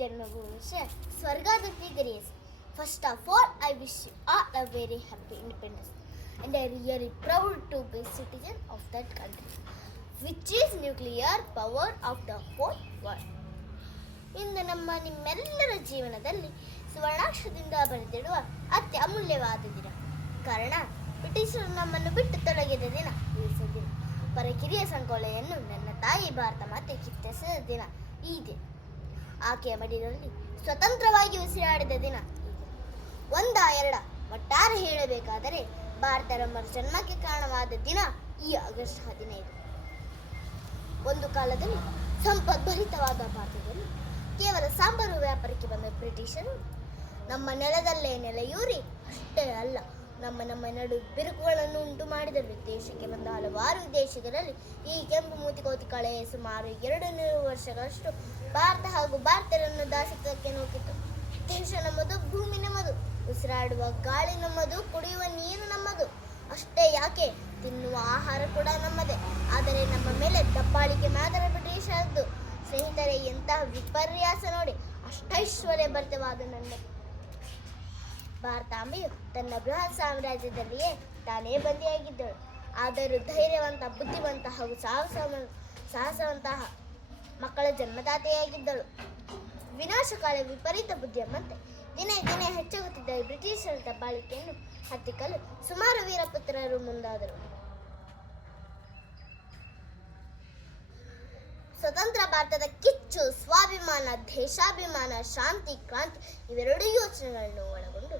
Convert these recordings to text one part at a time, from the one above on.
ಜನ್ಮಭೂಮಿ ಸ್ವರ್ಗಾದತ್ತಿ grace first of all I wish you all a very happy independence and I really proud to be citizen of that country which is nuclear power of the whole world ಇಂದು ನಮ್ಮ ನಿಮ್ಮೆಲ್ಲರ ಜೀವನದಲ್ಲಿ ಸುವರ್ಣಾಕ್ಷರದಿಂದ ಬರೆದಿಡುವ ಅತ್ಯ ಅಮೂಲ್ಯವಾದ ದಿನ. ಕಾರಣ, ಬ್ರಿಟಿಷರು ನಮ್ಮನ್ನು ಬಿಟ್ಟು ತೊಲಗಿದ ದಿನ ದಿನ. ಪರಕಿರಿಯ ಸಂಕೋಲೆಯನ್ನು ನನ್ನ ತಾಯಿ ಭಾರತ ಮಾತೆ ಕಿತ್ತೆಸದ ದಿನ, ಈ ದಿನ. ಆಕೆಯ ಮಡಿಲಲ್ಲಿ ಸ್ವತಂತ್ರವಾಗಿ ಉಸಿರಾಡಿದ ದಿನ ಒಂದ ಎರಡ, ಒಟ್ಟಾರೆ ಹೇಳಬೇಕಾದರೆ ಭಾರತ ರಮ್ಮರ ಜನ್ಮಕ್ಕೆ ಕಾರಣವಾದ ದಿನ ಈ ಆಗಸ್ಟ್ ಹದಿನೈದು. ಒಂದು ಕಾಲದಲ್ಲಿ ಸಂಪದ್ಭರಿತವಾದ ಭಾರತದಲ್ಲಿ ಕೇವಲ ಸಾಂಬಾರು ವ್ಯಾಪಾರಕ್ಕೆ ಬಂದ ಬ್ರಿಟಿಷರು ನಮ್ಮ ನೆಲದಲ್ಲೇ ನೆಲೆಯೂರಿ ಅಷ್ಟೇ ಅಲ್ಲ ನಮ್ಮ ನಮ್ಮ ನಡು ಬಿರುಕುಗಳನ್ನು ಉಂಟು ಮಾಡಿದರು. ದೇಶಕ್ಕೆ ಬಂದ ಹಲವಾರು ದೇಶಗಳಲ್ಲಿ ಈ ಕೆಂಪು ಮೂತಿ ಕೋತಿ ಕಳೆ ಸುಮಾರು ಎರಡು ನೂರು ವರ್ಷಗಳಷ್ಟು ಭಾರತ ಹಾಗೂ ಭಾರತರನ್ನು ದಾಸತ್ವಕ್ಕೆ ನೋಕಿತು ದೇಶ ನಮ್ಮದು, ಭೂಮಿ ನಮ್ಮದು, ಉಸಿರಾಡುವ ಗಾಳಿ ನಮ್ಮದು, ಕುಡಿಯುವ ನೀರು ನಮ್ಮದು. ಅಷ್ಟೇ ಯಾಕೆ? ತಿನ್ನುವ ಆಹಾರ ಕೂಡ ನಮ್ಮದೇ. ಆದರೆ ನಮ್ಮ ಮೇಲೆ ದಬ್ಬಾಳಿಕೆ ಮಾತ್ರ ಬ್ರಿಟಿಷರದ್ದು. ಸ್ನೇಹಿತರೆ, ಎಂತಹ ವಿಪರ್ಯಾಸ ನೋಡಿ. ಅಷ್ಟೈಶ್ವರ್ಯ ಭರಿತವಾದ ನನ್ನ ಭಾರತಾಂಬೆಯು ತನ್ನ ಬೃಹತ್ ಸಾಮ್ರಾಜ್ಯದಲ್ಲಿಯೇ ತಾನೇ ಬಂದಿಯಾಗಿದ್ದಳು. ಆದರೂ ಧೈರ್ಯವಂತ, ಬುದ್ಧಿವಂತ ಹಾಗೂ ಸಾಹಸ ಸಾಹಸವಂತಹ ಮಕ್ಕಳ ಜನ್ಮದಾತೆಯಾಗಿದ್ದಳು. ವಿನಾಶಕಾಲ ವಿಪರೀತ ಬುದ್ಧಿಯಮ್ಮಂತೆ ದಿನೇ ದಿನೇ ಹೆಚ್ಚಾಗುತ್ತಿದ್ದ ಬ್ರಿಟಿಷರ ದಬ್ಬಾಳಿಕೆಯನ್ನು ಹತ್ತಿಕ್ಕಲು ಸುಮಾರು ವೀರಪುತ್ರರು ಮುಂದಾದರು. ಸ್ವತಂತ್ರ ಭಾರತದ ಕಿಚ್ಚು, ಸ್ವಾಭಿಮಾನ, ದೇಶಾಭಿಮಾನ, ಶಾಂತಿ, ಕ್ರಾಂತಿ ಇವೆರಡೂ ಯೋಚನೆಗಳನ್ನು ಒಳಗೊಂಡು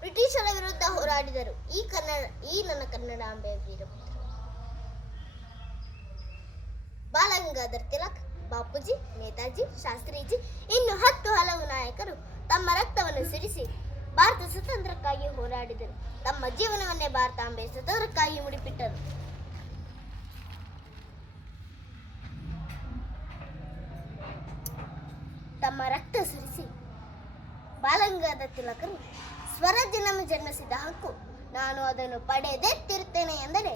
ಬ್ರಿಟಿಷರ ವಿರುದ್ಧ ಹೋರಾಡಿದರು. ಈ ಕನ್ನಡ, ಈ ನನ್ನ ಕನ್ನಡಾಂಬೆಯ ವೀರಪುತ್ರ. ಬಾಲಗಂಗಾಧರ್ ತಿಲಕ್, ಬಾಪೂಜಿ, ನೇತಾಜಿ, ಶಾಸ್ತ್ರೀಜಿ, ಇನ್ನು ಹತ್ತು ಹಲವು ನಾಯಕರು ತಮ್ಮ ರಕ್ತವನ್ನು ಸಿಡಿಸಿ ಭಾರತ ಸ್ವತಂತ್ರಕ್ಕಾಗಿ ಹೋರಾಡಿದರು. ತಮ್ಮ ಜೀವನವನ್ನೇ ಭಾರತಾಂಬೆ ಸ್ವತಂತ್ರಕ್ಕಾಗಿ ಮುಡಿಪಿಟ್ಟರು. ತಮ್ಮ ರಕ್ತ ಸುರಿಸಿ ಬಾಲಗಂಗಾಧರ ತಿಲಕರು ಸ್ವರಾಜ್ಯ ಜನ್ಮಿಸಿದ ಹಕ್ಕು. ನಾನು ಅದನ್ನು ಪಡೆದೇ ಎಂದರೆ,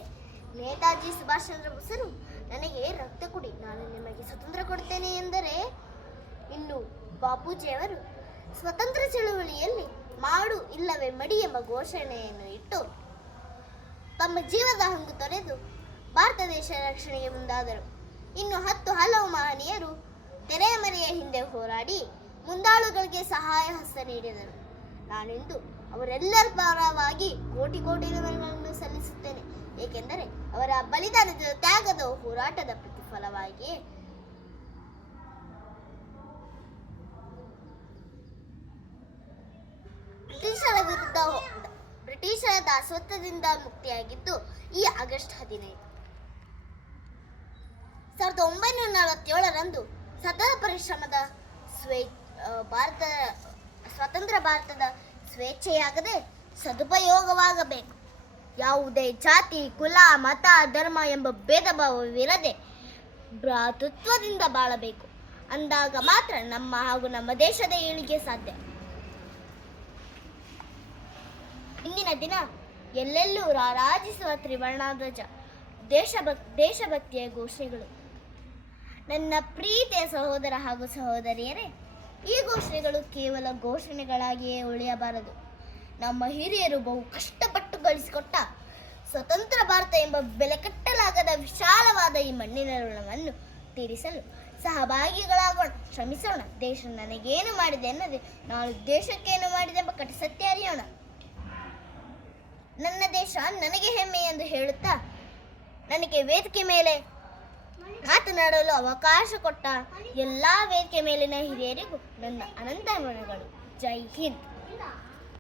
ನೇತಾಜಿ ಸುಭಾಷ್ ಚಂದ್ರ ಬೋಸರು ನನಗೆ ರಕ್ತ ಕೊಡಿ. ನಾನು ನಿಮಗೆ ಸ್ವತಂತ್ರ ಕೊಡ್ತೇನೆ ಎಂದರೆ, ಇನ್ನು ಬಾಪೂಜಿಯವರು ಸ್ವತಂತ್ರ ಚಳುವಳಿಯಲ್ಲಿ ಮಾಡು ಇಲ್ಲವೇ ಮಡಿ ಎಂಬ ಘೋಷಣೆಯನ್ನು ಇಟ್ಟು, ತಮ್ಮ ಜೀವದ ಹಂಗು ತೊರೆದು ಭಾರತ ದೇಶ ರಕ್ಷಣೆಗೆ ಮುಂದಾದರು. ಇನ್ನು ಹತ್ತು ಹಲವು ಮಹನೀಯರು ತೆರೆಯ ಮನೆಯ ಹಿಂದೆ ಹೋರಾಡಿ ಮುಂದಾಳುಗಳಿಗೆ ಸಹಾಯ ಹಸ್ತ ನೀಡಿದರು. ನಾನಿಂದು ಅವರೆಲ್ಲರ ಪರವಾಗಿ ಕೋಟಿ ಕೋಟಿ ನಮನಗಳನ್ನು ಸಲ್ಲಿಸುತ್ತೇನೆ. ಏಕೆಂದರೆ ಅವರ ಬಲಿದಾನದ ತ್ಯಾಗದ ಹೋರಾಟದ ಪ್ರತಿಫಲವಾಗಿ ಬ್ರಿಟಿಷರ ವಿರುದ್ಧ ಬ್ರಿಟಿಷರ ದಾಸತ್ವದಿಂದ ಮುಕ್ತಿಯಾಗಿದ್ದು ಈ ಆಗಸ್ಟ್ ಹದಿನೈದು. ಸಾವಿರದ ಒಂಬೈನೂರ ನಲವತ್ತೇಳರಂದು ಸತತ ಪರಿಶ್ರಮದ ಸ್ವೇ ಭಾರತ ಸ್ವತಂತ್ರ ಭಾರತದ ಸ್ವೇಚ್ಛೆಯಾಗದೆ ಸದುಪಯೋಗವಾಗಬೇಕು. ಯಾವುದೇ ಜಾತಿ, ಕುಲ, ಮತ, ಧರ್ಮ ಎಂಬ ಭೇದ ಭಾವವಿರದೆ ಭ್ರಾತೃತ್ವದಿಂದ ಬಾಳಬೇಕು. ಅಂದಾಗ ಮಾತ್ರ ನಮ್ಮ ಹಾಗೂ ನಮ್ಮ ದೇಶದ ಏಳಿಗೆ ಸಾಧ್ಯ. ಇಂದಿನ ದಿನ ಎಲ್ಲೆಲ್ಲೂ ರಾರಾಜಿಸುವ ತ್ರಿವರ್ಣಧ್ವಜ ದೇಶಭಕ್ ದೇಶಭಕ್ತಿಯ ಘೋಷಣೆಗಳು. ನನ್ನ ಪ್ರೀತಿಯ ಸಹೋದರ ಹಾಗೂ ಸಹೋದರಿಯರೇ ಈ ಘೋಷಣೆಗಳು ಕೇವಲ ಘೋಷಣೆಗಳಾಗಿಯೇ ಉಳಿಯಬಾರದು. ನಮ್ಮ ಹಿರಿಯರು ಬಹು ಕಷ್ಟಪಟ್ಟು ಗಳಿಸಿಕೊಟ್ಟ ಸ್ವತಂತ್ರ ಭಾರತ ಎಂಬ ಬೆಲೆ ಕಟ್ಟಲಾಗದ ವಿಶಾಲವಾದ ಈ ಮಣ್ಣಿನ ಋಣವನ್ನು ತೀರಿಸಲು ಸಹಭಾಗಿಗಳಾಗೋಣ, ಶ್ರಮಿಸೋಣ. ದೇಶ ನನಗೇನು ಮಾಡಿದೆ ಅನ್ನದೆ, ನಾನು ದೇಶಕ್ಕೇನು ಮಾಡಿದೆ ಎಂಬ ಕಟ ಸತ್ಯ ಅರಿಯೋಣ. ನನ್ನ ದೇಶ ನನಗೆ ಹೆಮ್ಮೆ ಎಂದು ಹೇಳುತ್ತಾ, ನನಗೆ ವೇದಿಕೆ ಮೇಲೆ ಮಾತನಾಡಲು ಅವಕಾಶ ಕೊಟ್ಟ ಎಲ್ಲ ವೇದಿಕೆ ಮೇಲಿನ ಹಿರಿಯರಿಗೂ ನನ್ನ ಅನಂತ ಮನಗಳು ಜೈ ಹಿಂದ್.